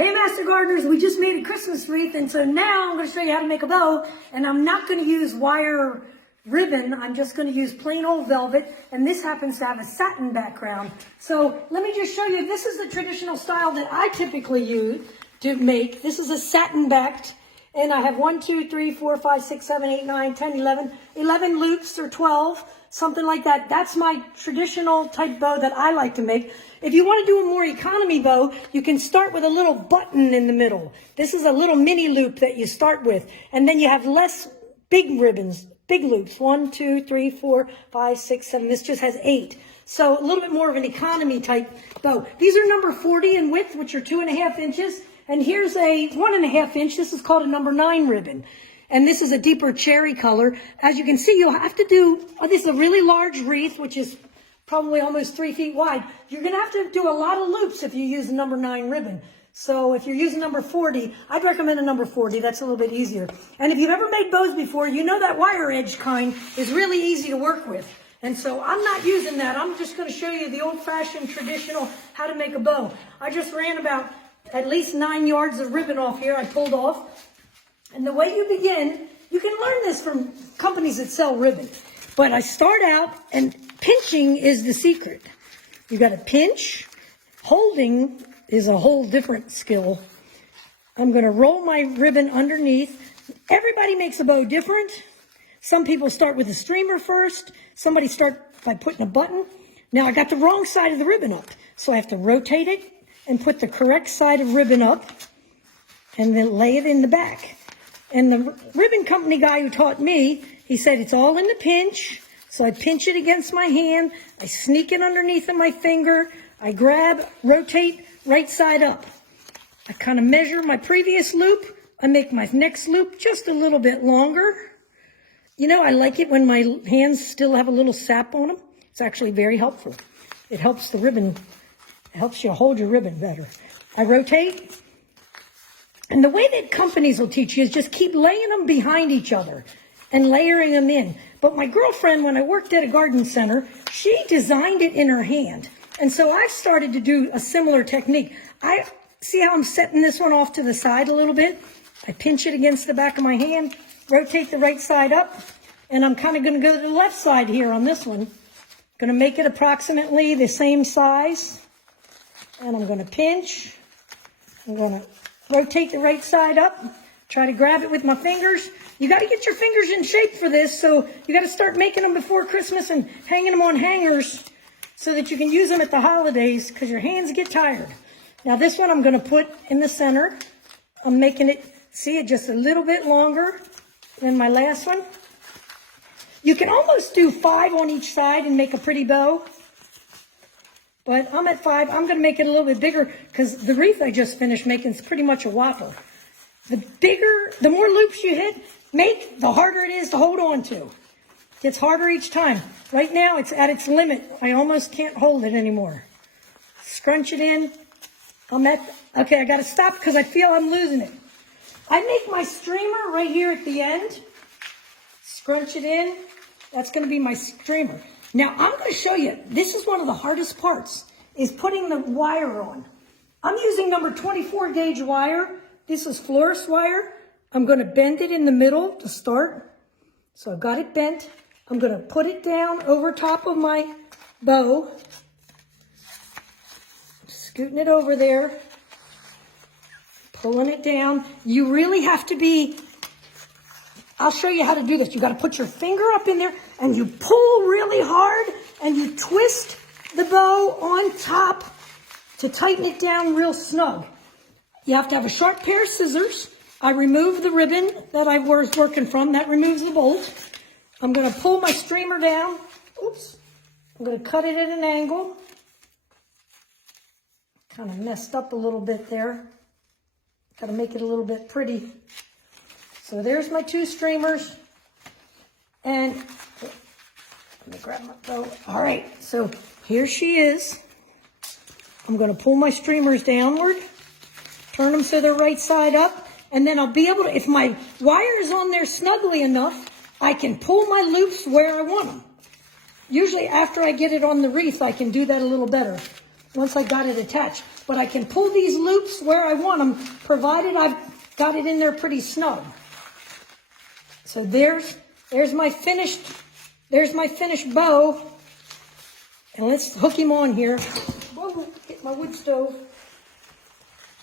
Hey Master Gardeners, we just made a Christmas wreath, and so now I'm going to show you how to make a bow, and I'm not going to use wire ribbon, I'm just going to use plain old velvet, and this happens to have a satin background. So let me just show you, this is the traditional style that I typically use to make. This is a satin backed, and I have 1, 2, 3, 4, 5, 6, 7, 8, 9, 10, 11 loops or 12, something like that. That's my traditional type bow that I like to make. If you want to do a more economy bow, you can start with a little button in the middle. This is a little mini loop that you start with, and then you have less big ribbons, big loops. 1, 2, 3, 4, 5, 6, 7. This just has 8. So a little bit more of an economy type bow. These are number 40 in width, which are 2.5 inches. And here's a 1.5 inch. This is called a number 9 ribbon. And this is a deeper cherry color. As you can see, you'll have to do, this is a really large wreath, which is probably almost 3 feet wide. You're going to have to do a lot of loops if you use a number 9 ribbon. So if you're using number 40, I'd recommend a number 40. That's a little bit easier. And if you've ever made bows before, you know that wire edge kind is really easy to work with. And so I'm not using that. I'm just going to show you the old-fashioned traditional how to make a bow. I just ran about at least 9 yards of ribbon off here. I pulled off. And the way you begin, you can learn this from companies that sell ribbon. But I start out, and pinching is the secret. You got to pinch. Holding is a whole different skill. I'm going to roll my ribbon underneath. Everybody makes a bow different. Some people start with a streamer first. Somebody start by putting a button. Now I got the wrong side of the ribbon up, so I have to rotate it and put the correct side of ribbon up and then lay it in the back. And the ribbon company guy who taught me, he said it's all in the pinch. So I pinch it against my hand. I sneak it underneath of my finger. I grab, rotate, right side up. I kind of measure my previous loop. I make my next loop just a little bit longer. You know, I like it when my hands still have a little sap on them. It's actually very helpful. It helps the ribbon, it helps you hold your ribbon better. I rotate. And the way that companies will teach you is just keep laying them behind each other and layering them in. But my girlfriend, when I worked at a garden center, she designed it in her hand. And so I started to do a similar technique. I see how I'm setting this one off to the side a little bit. I pinch it against the back of my hand, rotate the right side up, and I'm kind of going to go to the left side here on this one. Going to make it approximately the same size. And I'm going to pinch. I'm going to rotate the right side up. Try to grab it with my fingers. You got to get your fingers in shape for this, so you got to start making them before Christmas and hanging them on hangers so that you can use them at the holidays because your hands get tired. Now this one I'm going to put in the center. I'm making it, see it just a little bit longer than my last one. You can almost do 5 on each side and make a pretty bow. But I'm at 5. I'm going to make it a little bit bigger because the wreath I just finished making is pretty much a whopper. The bigger, the more loops you make, the harder it is to hold on to. It gets harder each time. Right now, it's at its limit. I almost can't hold it anymore. Scrunch it in. Okay, I got to stop because I feel I'm losing it. I make my streamer right here at the end. Scrunch it in. That's going to be my streamer. Now, I'm going to show you, this is one of the hardest parts, is putting the wire on. I'm using number 24 gauge wire. This is florist wire. I'm going to bend it in the middle to start. So I've got it bent. I'm going to put it down over top of my bow. Scooting it over there. Pulling it down. You really have to be, I'll show you how to do this. You got to put your finger up in there and you pull really hard and you twist the bow on top to tighten it down real snug. You have to have a sharp pair of scissors. I remove the ribbon that I was working from. That removes the bolt. I'm going to pull my streamer down. Oops. I'm going to cut it at an angle. Kind of messed up a little bit there. Got to make it a little bit pretty. So there's my 2 streamers. And let me grab my bow. All right, so here she is. I'm going to pull my streamers downward, turn them so they're right side up, and then I'll be able to, if my wire is on there snugly enough, I can pull my loops where I want them. Usually after I get it on the wreath, I can do that a little better. once I got it attached. But I can pull these loops where I want them, provided I've got it in there pretty snug. So there's my finished bow. And let's hook him on here. Whoa, hit my wood stove.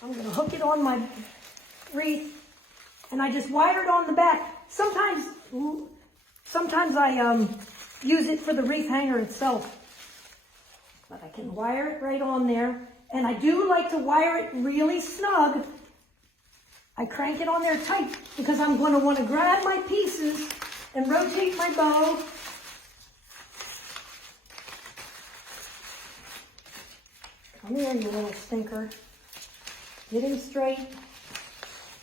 I'm gonna hook it on my wreath. And I just wire it on the back. Sometimes I use it for the wreath hanger itself. But I can wire it right on there. And I do like to wire it really snug. I crank it on there tight because I'm going to want to grab my pieces and rotate my bow. Come here, you little stinker. Get him straight.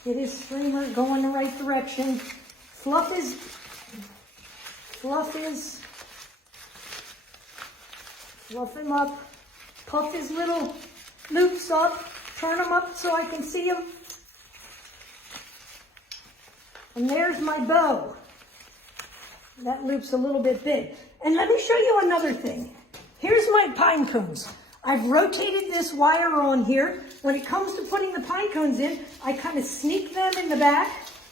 Get his streamer going the right direction. Fluff him up. Puff his little loops up. Turn them up so I can see them. And there's my bow. That loop's a little bit big. And let me show you another thing. Here's my pine cones. I've rotated this wire on here. When it comes to putting the pine cones in, I kind of sneak them in the back,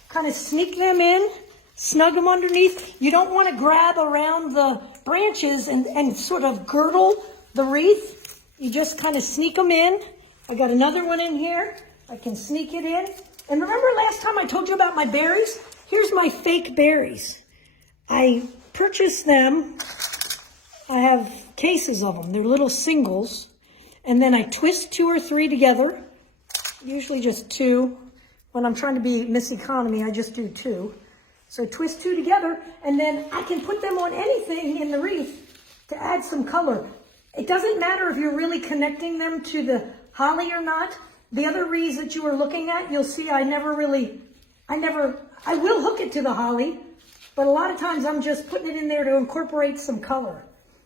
kind of sneak them in, snug them underneath. You don't want to grab around the branches and sort of girdle the wreath. You just kind of sneak them in. I got another one in here. I can sneak it in. And remember last time I told you about my berries? Here's my fake berries. I purchased them. I have cases of them. They're little singles. And then I twist 2 or 3 together. Usually just 2. When I'm trying to be Miss Economy, I just do 2. So twist 2 together, and then I can put them on anything in the wreath to add some color. It doesn't matter if you're really connecting them to the holly or not. The other wreaths that you are looking at, you'll see I will hook it to the holly, but a lot of times I'm just putting it in there to incorporate some color.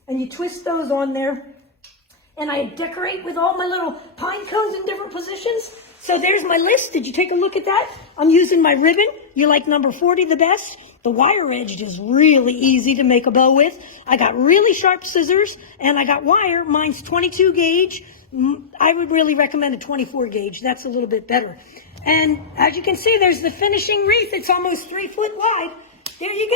And you twist those on there, and I decorate with all my little pine cones in different positions. So there's my list. Did you take a look at that? I'm using my ribbon. You like number 40 the best? The wire edged is really easy to make a bow with. I got really sharp scissors, and I got wire. Mine's 22 gauge. I would really recommend a 24 gauge. That's a little bit better. And as you can see, there's the finishing wreath. It's almost 3 foot wide. There you go.